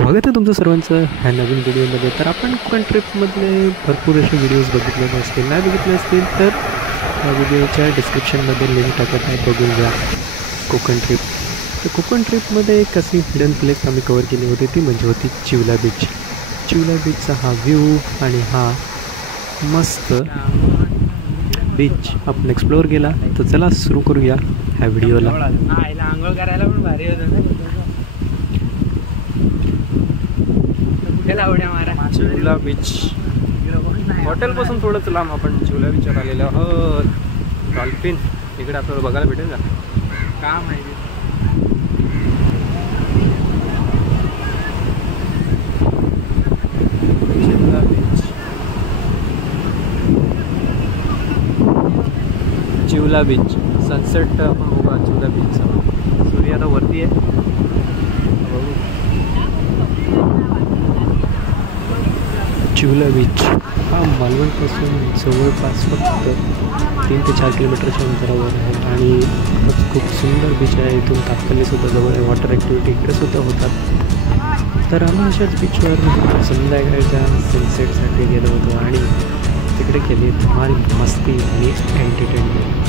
स्वागत आहे तुमचं सर्वांचं ह्या नवीन व्हिडिओमध्ये. तर आपण कोकण ट्रिपमधले भरपूर असे व्हिडिओज बघितलेले असतील, नाही बघितले असतील तर या व्हिडिओच्या डिस्क्रिप्शनमध्ये लिंक टाकत आहे, बघून घ्या. कोकण ट्रिप. तर कोकण ट्रिपमध्ये एक अशी हिडन प्लेस आम्ही कवर केली होती, ती म्हणजे होती चिवला बीच. चिवला बीचचा हा व्ह्यू आणि हा मस्त बीच आपण एक्सप्लोअर केला. तर चला सुरू करूया ह्या व्हिडिओला. आंघोळ करायला पण भारी होतं ना. चिवला बीच हॉटेलपासून थोडंच लांब आपण चिवला बीचवर आलेलो आहोत. डॉल्फिन इकडे आपल्याला बघायला भेटेल ना. का माहिती चिवला बीच. चिवला बीच सनसेट आपण बघा. चिवला बीचचा सूर्य आता वरती आहे. चिवला बीच हा मालवणपासून जवळपास फक्त 3 ते 4 किलोमीटरच्या अंतरावर आहे आणि खूप सुंदर बीच आहे. इथून तात्कालीसुद्धा जवळ आहे. वॉटर ॲक्टिव्हिटी इकडेसुद्धा होतात. तर आम्ही अशाच बीचवर संध्याकाळच्या सनसेटसाठी गेलो होतो आणि तिकडे केली धमाल मस्ती आणि एंटरटेनमेंट.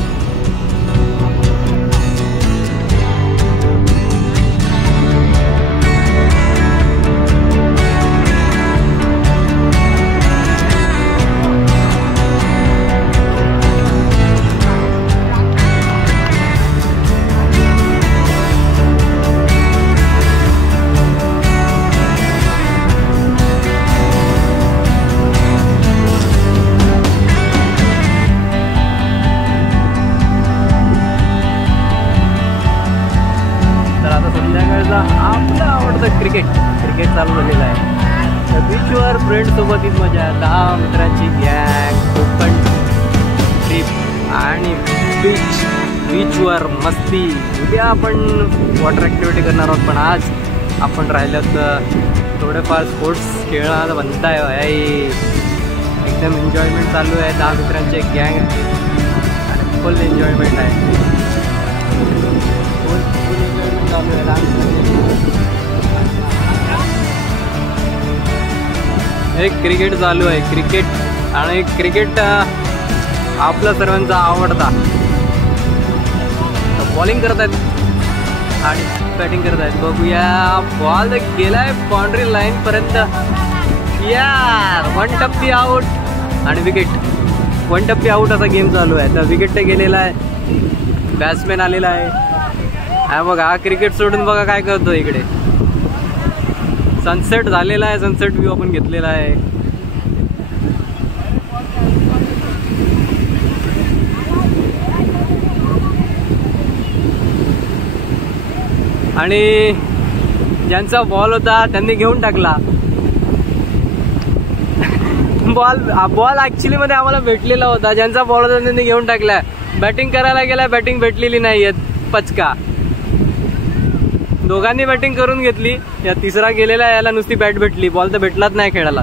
आपलं आवडतं क्रिकेट चालू झालेलं आहे. तर बीचवर फ्रेंडसोबतच मजा. 10 मित्रांची गँग, कोकण ट्रिप आणि बीचवर मस्ती. उद्या आपण वॉटर ॲक्टिव्हिटी करणार आहोत, पण आज आपण राहिलं तर थोडेफार स्पोर्ट्स खेळायला बनताय. एकदम एन्जॉयमेंट चालू आहे. 10 मित्रांची एक गँग आहे आणि फुल एन्जॉयमेंट आहे. चालू आहे. एक क्रिकेट चालू आहे. क्रिकेट आणि क्रिकेट आपला सर्वांचा आवडता. बॉलिंग करत आहेत आणि बॅटिंग करत आहेत. बघूया. बॉल गेलाय बाउंड्री लाईन पर्यंत. यार 1 टप्पी आउट आणि विकेट. 1 टप्पी आउट असा गेम चालू आहे. तर विकेट तर गेलेला आहे. बॅट्समॅन आलेला आहे. हा बघा, हा क्रिकेट सोडून बघा काय करतो इकडे. सनसेट झालेला आहे. सनसेट व्ह्यू आपण घेतलेला आहे. आणि ज्यांचा बॉल होता त्यांनी घेऊन टाकला. बॉल ऍक्च्युली मध्ये आम्हाला भेटलेला होता. ज्यांचा बॉल होता त्यांनी घेऊन टाकलाय. बॅटिंग करायला गेला, बॅटिंग भेटलेली नाही. पचका. दोघांनी बॅटिंग करून घेतली. या तिसरा गेलेला, याला नुसती बॅट भेटली. बॉल तर भेटलाच नाही खेळायला.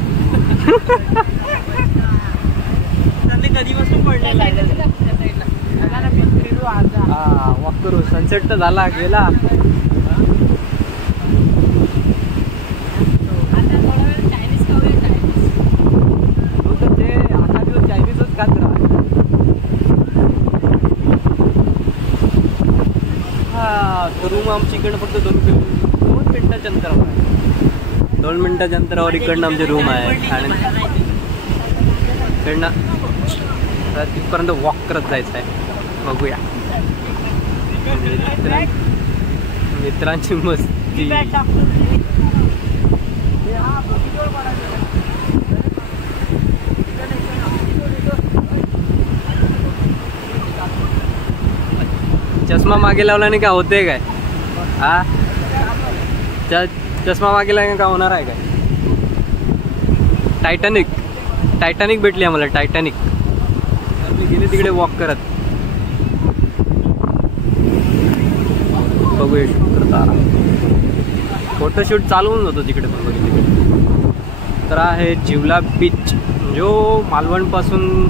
वॉक करू. सनसेट तर झाला, गेला. चायनीजच खात राहा. रूम आमची इकडनं फक्त 2 मिनिटाच्या अंतरावर आहे. 2 मिनिटाच्या अंतरावर इकडनं आमची रूम आहे आणि इकडनं तिथपर्यंत वॉक करत जायचं आहे. बघूया. मित्रांची मस्ती. चष्मा मागे लावल्याने काय होते काय? हा, चष्मा मागे लावल्याने काय होणार आहे काय? टायटॅनिक भेटली आम्हाला. टायटॅनिक. आम्ही गेले तिकडे वॉक करत. बघूया शूट करता. फोटोशूट चालू होऊन जातो तिकडे पण बघितले. तर आहे चिवला बीच, जो मालवणपासून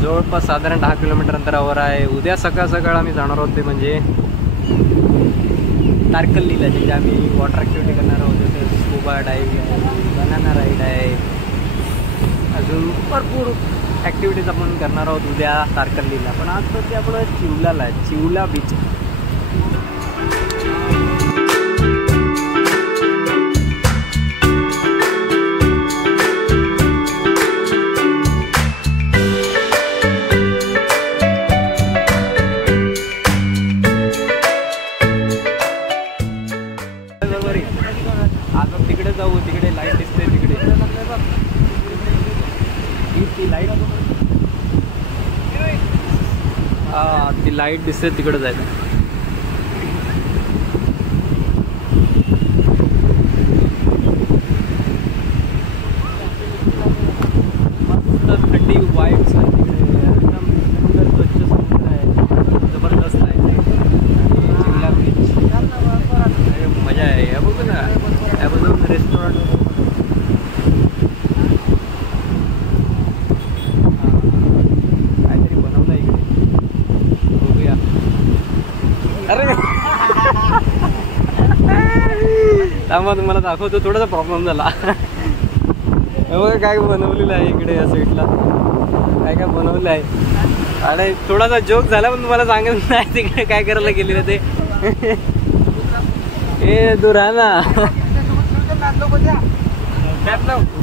जवळपास साधारण 10 किलोमीटर अंतरावर आहे. उद्या सकाळ आम्ही जाणार आहोत. ते म्हणजे तारकर्लीला जिथे आम्ही वॉटर ॲक्टिव्हिटी करणार आहोत. तिथे स्कुबा डायव्हिंग आहे, बनाना राईड आहे, अजून भरपूर ॲक्टिव्हिटीज आपण करणार आहोत उद्या तारकर्लीला. पण आज तर ते आपण चिवलाला आहे, चिवला बीच. आता तिकडे जाऊ, तिकडे लाईट दिसते तिकडे. ती लाईट, हा ती लाईट दिसते तिकडे जायचं. मस्त थंडी वाईब्स आहे तिकडे, एकदम सुंदर स्वच्छ समुद्र आहे, जबरदस्त आहे. आणि चिवला बीच मजा आहे. या बघू ना, याबद्दल रेस्टॉरंट काहीतरी बनवलं इकडे, बघूया. अरे त्यामुळे तुम्हाला दाखवतो, थोडासा प्रॉब्लेम झाला. बघा काय बनवलेलं आहे इकडे या साईडला, काय काय बनवलं आहे. आणि थोडासा जोक झाला, पण तुम्हाला सांगेल नाही तिकडे काय करायला गेलेलं ते. ए दूर आहे ना,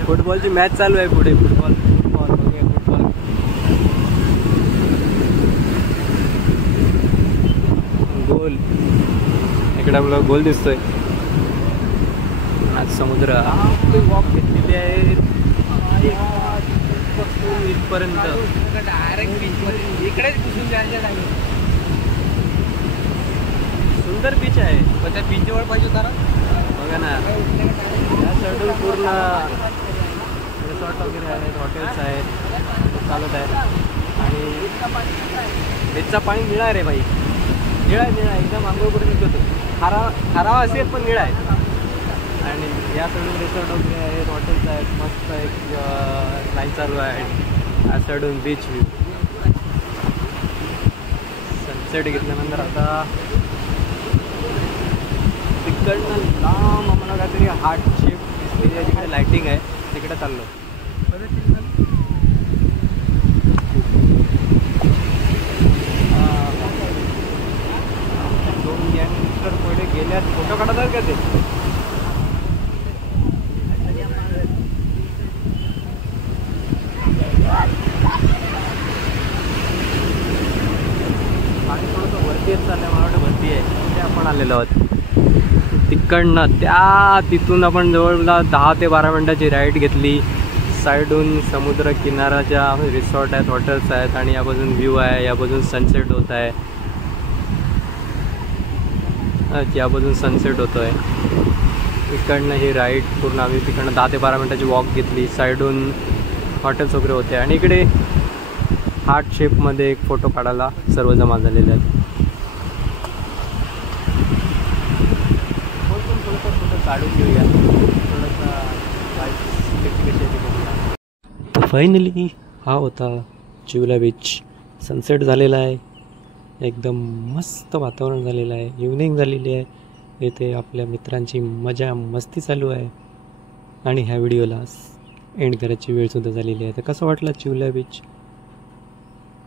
फुटबॉलची मॅच चालू आहे पुढे. फुटबॉल गोल, इकडे आपला गोल दिसतोय. आज समुद्र वॉक घेतलेली आहे इथपर्यंत. डायरेक्ट बीच इकडेच घुसून जायचं. सुंदर बीच आहे, पण त्या बीच जवळ पाहिजे होता ना. बघा ना, या साईडून पूर्ण रिसॉर्ट वगैरे आहेत, हॉटेल्स आहेत, चालत आहे. आणि बीचचा पाणी निळा आहे रे भाई, निळा निळा एकदम आंघोळ करून निघतो. खारावा असेल पण निळा आहे. आणि या साईडून रिसॉर्ट वगैरे आहेत, हॉटेल्स आहेत, मस्त एक लाईन चालू आहे. या साईडून बीच व्ह्यू, सनसेट घेतल्यानंतर आता तिकडनं लांब आम्हाला काहीतरी हार्ट शेप दिसलेली आहे, तिकडे लाईटिंग आहे, तिकडे चाललो. दोन गँगस्टर पुढे गेल्यात, फोटो काढतात का ते. पाणी थोडंसं वरती येत चाललं, मला वाटतं भरती आहे, ते आपण आलेलो आहोत. तिकडनं तिथून आपण जवळपास 10 ते 12 मिनटाची राईड घेतली. साईडून समुद्र किनाऱ्याच्या रिसॉर्ट आहेत, हॉटेल्स आहेत. आणि या बाजून व्ह्यू आहे, या बाजून सनसेट होत आहे, या बाजून सनसेट होतो आहे. इकडनं ही राईड पूर्ण आम्ही तिकडनं 10 ते 12 मिनटाची वॉक घेतली. साईडून हॉटेल्स वगैरे होते. आणि इकडे हार्ट शेपमध्ये एक फोटो काढायला सर्व जमा झालेले आहेत. काढून घेऊया थोडासा. फायनली हा होता चिवला बीच. सनसेट झालेला आहे, एकदम मस्त वातावरण झालेलं आहे, इव्हनिंग झालेली आहे. इथे आपल्या मित्रांची मजा मस्ती चालू आहे. आणि ह्या व्हिडिओला एंड करायची वेळसुद्धा झालेली आहे. तर कसं वाटलं चिवला बीच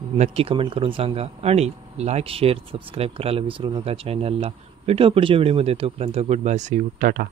नक्की कमेंट करून सांगा. आणि लाईक, शेअर, सबस्क्राईब करायला विसरू नका चॅनलला. भेटूया पुढच्या व्हिडिओमध्ये. तोपर्यंत good bye, see you, Tata.